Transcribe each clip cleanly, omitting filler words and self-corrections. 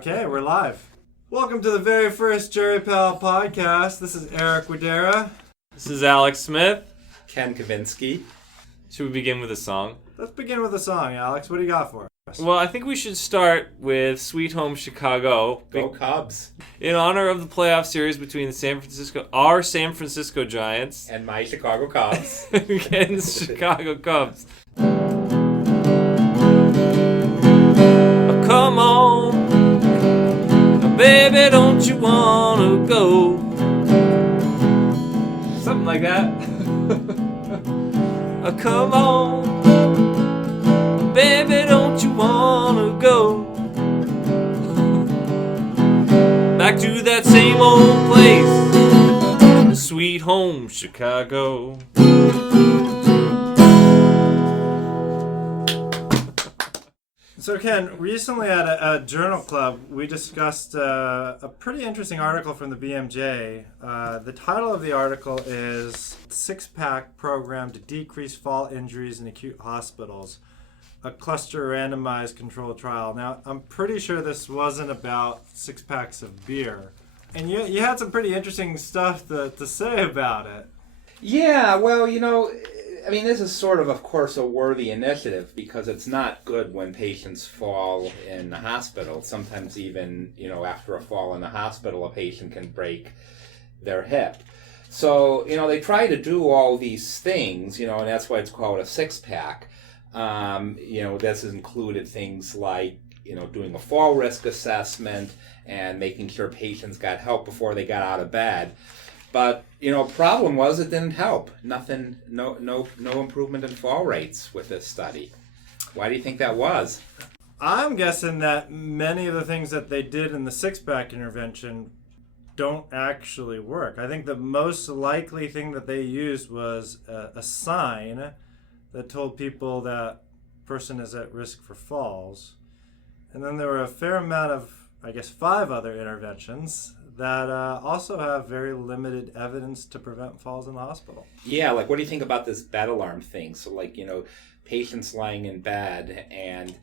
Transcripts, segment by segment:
Okay, we're live. Welcome to the very first GeriPal podcast. This is Eric Widera. This is Alex Smith. Ken Kavinsky. Should we begin with a song? Let's begin with a song, Alex. What do you got for us? Well, I think we should start with Sweet Home Chicago. Go Cubs. In honor of the playoff series between our San Francisco Giants And my Chicago Cubs. against Chicago Cubs. Come on, baby, don't you wanna go? Something like that. Come on, baby, don't you wanna go? Back to that same old place, Sweet Home Chicago. So, Ken, recently at a journal club, we discussed a pretty interesting article from the BMJ. The title of the article is Six-Pack Program to Decrease Fall Injuries in Acute Hospitals, a cluster randomized controlled trial. Now, I'm pretty sure this wasn't about six-packs of beer. And you had some pretty interesting stuff to say about it. Yeah, well, this is sort of course, a worthy initiative because it's not good when patients fall in the hospital. Sometimes even, after a fall in the hospital, a patient can break their hip. So, they try to do all these things, and that's why it's called a six-pack. This has included things like, doing a fall risk assessment and making sure patients got help before they got out of bed. But, problem was it didn't help. Nothing, no improvement in fall rates with this study. Why do you think that was? I'm guessing that many of the things that they did in the six-pack intervention don't actually work. I think the most likely thing that they used was a sign that told people that person is at risk for falls. And then there were a fair amount of, 5 other interventions that also have very limited evidence to prevent falls in the hospital. Yeah, what do you think about this bed alarm thing? So, patients lying in bed and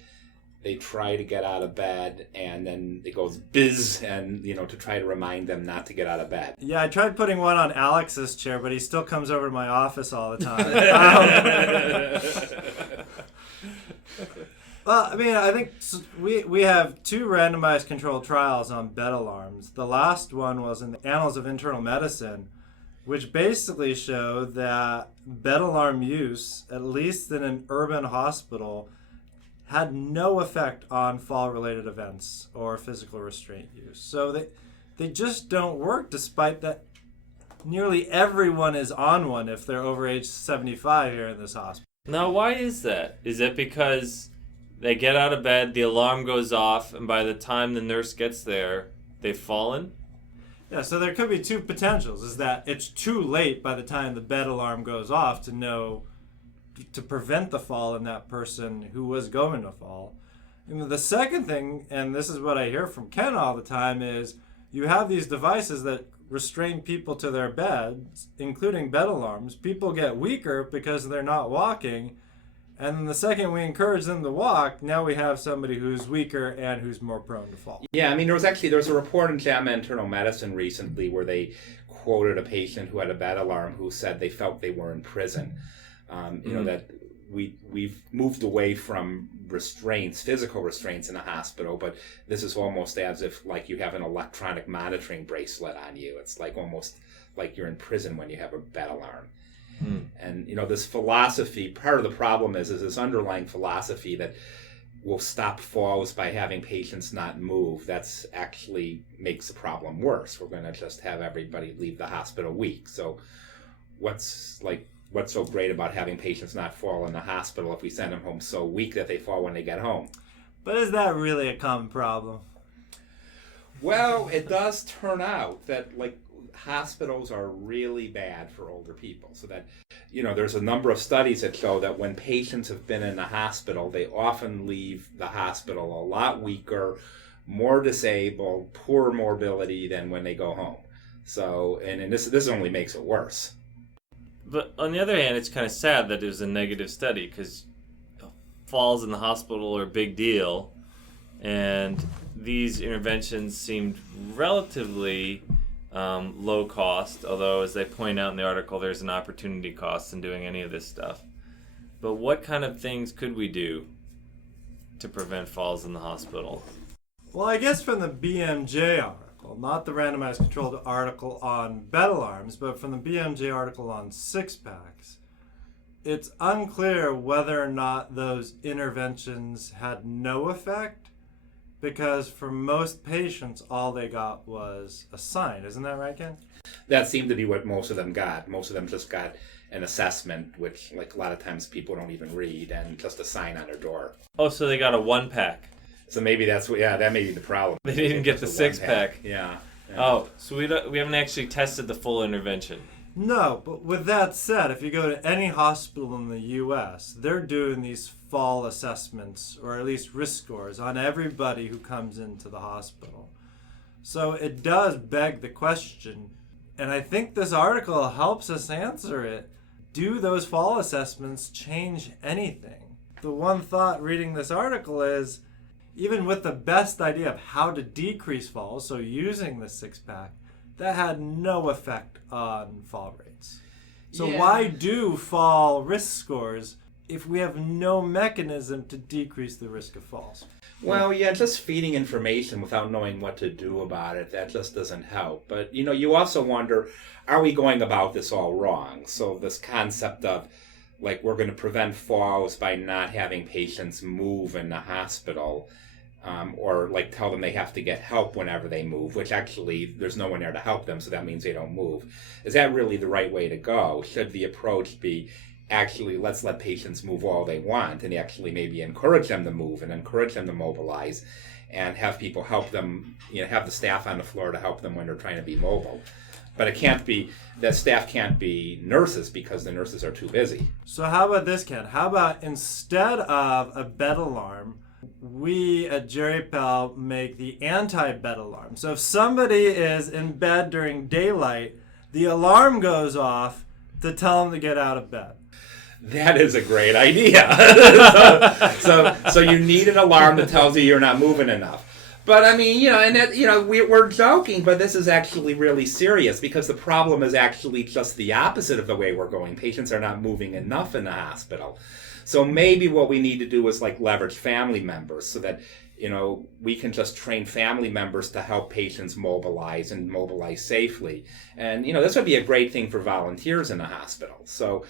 they try to get out of bed and then it goes bizz and, to try to remind them not to get out of bed. Yeah, I tried putting one on Alex's chair, but he still comes over to my office all the time. Well, I think we have 2 randomized controlled trials on bed alarms. The last one was in the Annals of Internal Medicine, which basically showed that bed alarm use, at least in an urban hospital, had no effect on fall-related events or physical restraint use. So they just don't work, despite that nearly everyone is on one if they're over age 75 here in this hospital. Now, why is that? Is that because they get out of bed, the alarm goes off, and by the time the nurse gets there, they've fallen? Yeah, so there could be 2 potentials. Is that it's too late by the time the bed alarm goes off to prevent the fall in that person who was going to fall. And the second thing, and this is what I hear from Ken all the time, is you have these devices that restrain people to their beds, including bed alarms. People get weaker because they're not walking. And then the second we encourage them to walk, now we have somebody who's weaker and who's more prone to fall. Yeah, there was a report in JAMA Internal Medicine recently where they quoted a patient who had a bed alarm who said they felt they were in prison. That we've moved away from physical restraints in a hospital, but this is almost as if you have an electronic monitoring bracelet on you. It's almost like you're in prison when you have a bed alarm. And, this philosophy, part of the problem is this underlying philosophy that we'll stop falls by having patients not move. That's actually makes the problem worse. We're going to just have everybody leave the hospital weak. So what's so great about having patients not fall in the hospital if we send them home so weak that they fall when they get home? But is that really a common problem? Well, it does turn out that, hospitals are really bad for older people. So that, there's a number of studies that show that when patients have been in the hospital, they often leave the hospital a lot weaker, more disabled, poorer mobility than when they go home. So, and this only makes it worse. But on the other hand, it's kind of sad that it was a negative study because falls in the hospital are a big deal. And these interventions seemed relatively low cost, although as they point out in the article, there's an opportunity cost in doing any of this stuff. But what kind of things could we do to prevent falls in the hospital? Well, I guess from the BMJ article, not the randomized controlled article on bed alarms, but from the BMJ article on six-packs, it's unclear whether or not those interventions had no effect, because for most patients, all they got was a sign. Isn't that right, Ken? That seemed to be what most of them got. Most of them just got an assessment, which like a lot of times people don't even read, and just a sign on their door. Oh, so they got a 1-pack. So maybe that's what, that may be the problem. They didn't get the 6-pack. Yeah. Oh, so we haven't actually tested the full intervention. No, but with that said, if you go to any hospital in the U.S., they're doing these fall assessments, or at least risk scores, on everybody who comes into the hospital. So it does beg the question, and I think this article helps us answer it. Do those fall assessments change anything? The one thought reading this article is, even with the best idea of how to decrease falls, so using the 6-pack, that had no effect on fall rates. So why do fall risk scores if we have no mechanism to decrease the risk of falls? Well, yeah, just feeding information without knowing what to do about it, that just doesn't help. But, you also wonder, are we going about this all wrong? So this concept of, like, we're going to prevent falls by not having patients move in the hospital, or like tell them they have to get help whenever they move, which actually there's no one there to help them, so that means they don't move. Is that really the right way to go? Should the approach be actually let's let patients move all they want and actually maybe encourage them to move and encourage them to mobilize and have people help them, have the staff on the floor to help them when they're trying to be mobile? But it can't be, that staff can't be nurses because the nurses are too busy. So how about this, Ken? How about instead of a bed alarm, we at GeriPal make the anti-bed alarm. So if somebody is in bed during daylight, the alarm goes off to tell them to get out of bed. That is a great idea. so you need an alarm that tells you you're not moving enough. But I mean, we're joking, but this is actually really serious because the problem is actually just the opposite of the way we're going. Patients are not moving enough in the hospital. So maybe what we need to do is like leverage family members so that, we can just train family members to help patients mobilize and mobilize safely. And, this would be a great thing for volunteers in the hospital. So,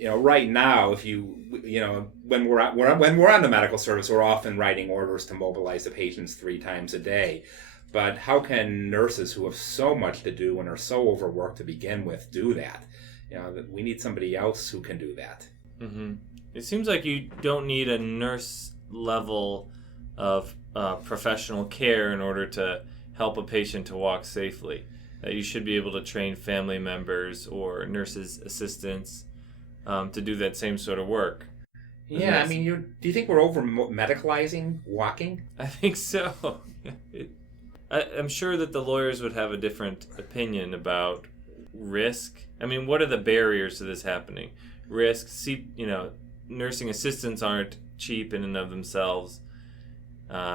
right now, if when we're on the medical service, we're often writing orders to mobilize the patients 3 times a day. But how can nurses who have so much to do and are so overworked to begin with do that? We need somebody else who can do that. Mm-hmm. It seems like you don't need a nurse level of professional care in order to help a patient to walk safely. That you should be able to train family members or nurses' assistants to do that same sort of work. Yeah, I mean, do you think we're over medicalizing walking? I think so. I'm sure that the lawyers would have a different opinion about risk. I mean, what are the barriers to this happening? Risk, nursing assistants aren't cheap in and of themselves.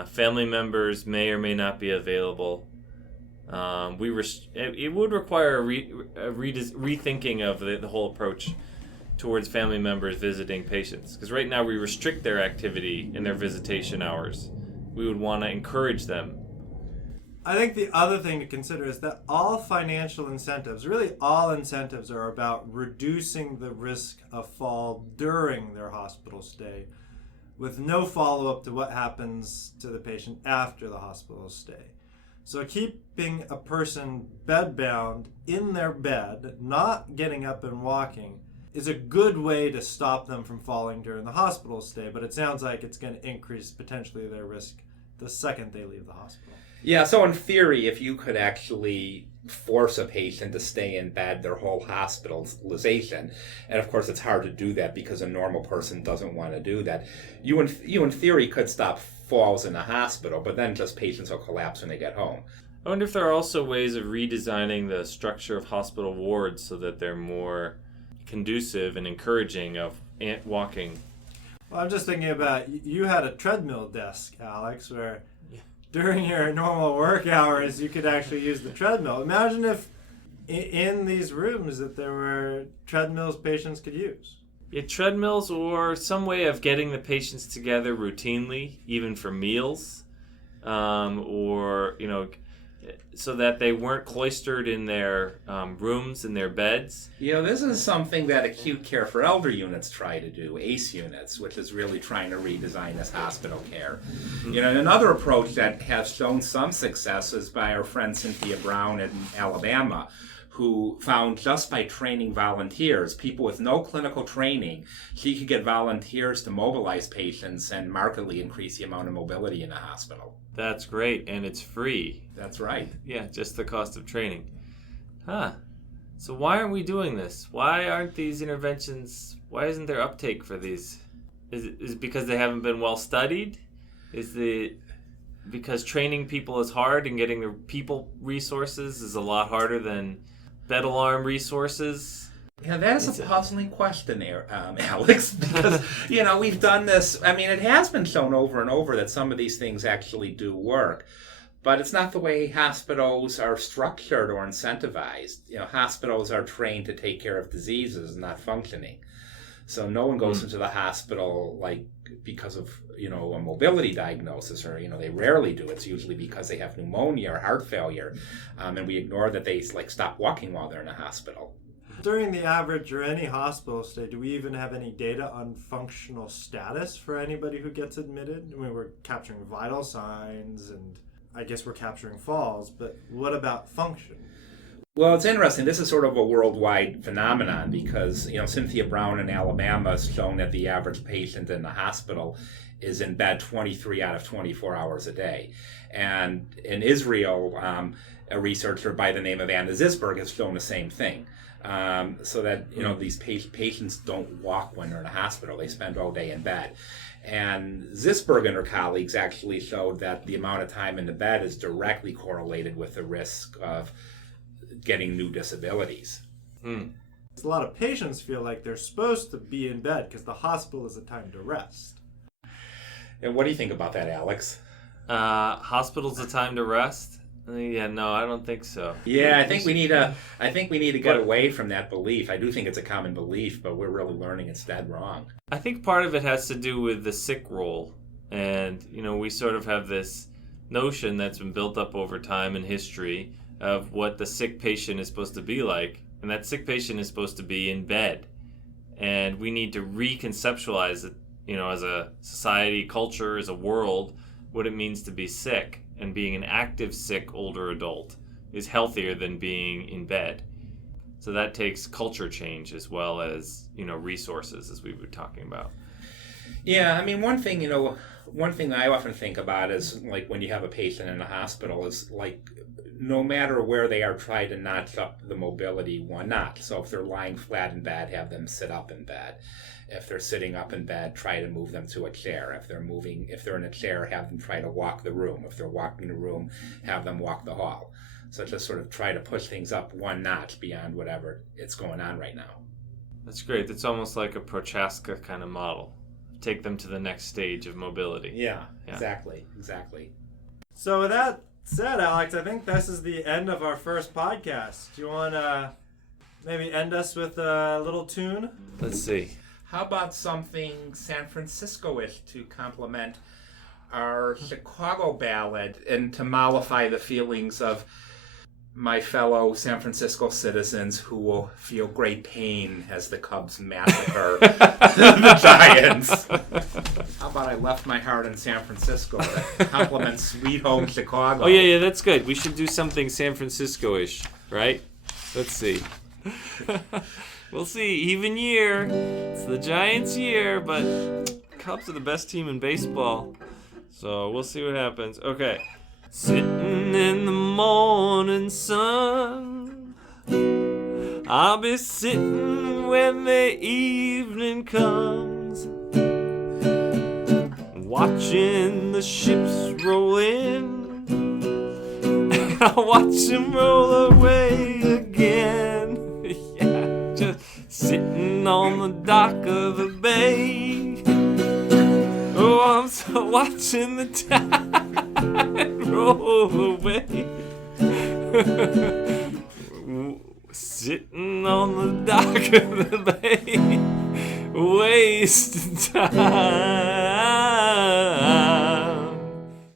Family members may or may not be available. It would require a rethinking of the whole approach towards family members visiting patients. Because right now we restrict their activity in their visitation hours. We would want to encourage them. I think the other thing to consider is that all financial incentives, really all incentives, are about reducing the risk of fall during their hospital stay, with no follow-up to what happens to the patient after the hospital stay. So keeping a person bedbound in their bed, not getting up and walking, is a good way to stop them from falling during the hospital stay, but it sounds like it's going to increase potentially their risk the second they leave the hospital. Yeah, so in theory, if you could actually force a patient to stay in bed their whole hospitalization, and of course it's hard to do that because a normal person doesn't want to do that, you in theory could stop falls in the hospital, but then just patients will collapse when they get home. I wonder if there are also ways of redesigning the structure of hospital wards so that they're more conducive and encouraging of walking. Well, I'm just thinking about, you had a treadmill desk, Alex, where during your normal work hours, you could actually use the treadmill. Imagine if in these rooms that there were treadmills patients could use. Yeah, treadmills or some way of getting the patients together routinely, even for meals, or, so that they weren't cloistered in their rooms, in their beds. This is something that acute care for elder units try to do, ACE units, which is really trying to redesign this hospital care. Another approach that has shown some success is by our friend Cynthia Brown in Alabama, who found just by training volunteers, people with no clinical training, she could get volunteers to mobilize patients and markedly increase the amount of mobility in the hospital. That's great, and it's free. That's right. Yeah, just the cost of training. So why aren't we doing this? Why aren't these interventions, why isn't there uptake for these? Is it because they haven't been well studied? Because training people is hard and getting the people resources is a lot harder than bed alarm resources? Yeah, that is a puzzling question there, Alex, because, we've done this. I mean, it has been shown over and over that some of these things actually do work, but it's not the way hospitals are structured or incentivized. Hospitals are trained to take care of diseases, not functioning. So no one goes into the hospital, because of, a mobility diagnosis, or, they rarely do. It's usually because they have pneumonia or heart failure, and we ignore that they, stop walking while they're in a hospital. During the average or any hospital stay, do we even have any data on functional status for anybody who gets admitted? I mean, we're capturing vital signs, and I guess we're capturing falls, but what about function? Well, it's interesting. This is sort of a worldwide phenomenon because, Cynthia Brown in Alabama has shown that the average patient in the hospital is in bed 23 out of 24 hours a day. And in Israel, a researcher by the name of Anna Zisberg has shown the same thing. So that, these patients don't walk when they're in a hospital. They spend all day in bed. And Zisberg and her colleagues actually showed that the amount of time in the bed is directly correlated with the risk of getting new disabilities. A lot of patients feel like they're supposed to be in bed because the hospital is a time to rest. And what do you think about that, Alex? Hospital's a time to rest? Yeah, no, I don't think so. Yeah, I think we need to get away from that belief. I do think it's a common belief, but we're really learning it's dead wrong. I think part of it has to do with the sick role. And, we sort of have this notion that's been built up over time in history of what the sick patient is supposed to be like. And that sick patient is supposed to be in bed. And we need to reconceptualize it, as a society, culture, as a world, what it means to be sick. And being an active, sick, older adult is healthier than being in bed. So that takes culture change as well as, resources, as we were talking about. Yeah, I mean, one thing I often think about is, when you have a patient in a hospital is, no matter where they are, try to notch up the mobility one notch. So if they're lying flat in bed, have them sit up in bed. If they're sitting up in bed, try to move them to a chair. If they're in a chair, have them try to walk the room. If they're walking the room, have them walk the hall. So just sort of try to push things up one notch beyond whatever it's going on right now. That's great. It's almost like a Prochaska kind of model. Take them to the next stage of mobility. Yeah. Exactly. So with that said, Alex, I think this is the end of our first podcast. Do you want to maybe end us with a little tune? Let's see. How about something San Francisco-ish to complement our Chicago ballad and to mollify the feelings of my fellow San Francisco citizens who will feel great pain as the Cubs massacre the Giants? How about I left my heart in San Francisco to complement Sweet Home Chicago? Oh, yeah, that's good. We should do something San Francisco-ish, right? Let's see. We'll see. Even year. It's the Giants' year, but Cubs are the best team in baseball. So we'll see what happens. Okay. Sitting in the morning sun, I'll be sitting when the evening comes, watching the ships roll in, and I'll watch them roll away again. Yeah, just sitting on the dock of the bay. Oh, I'm so watching the tide drove away. Sitting on the dock of the bay, wasting time.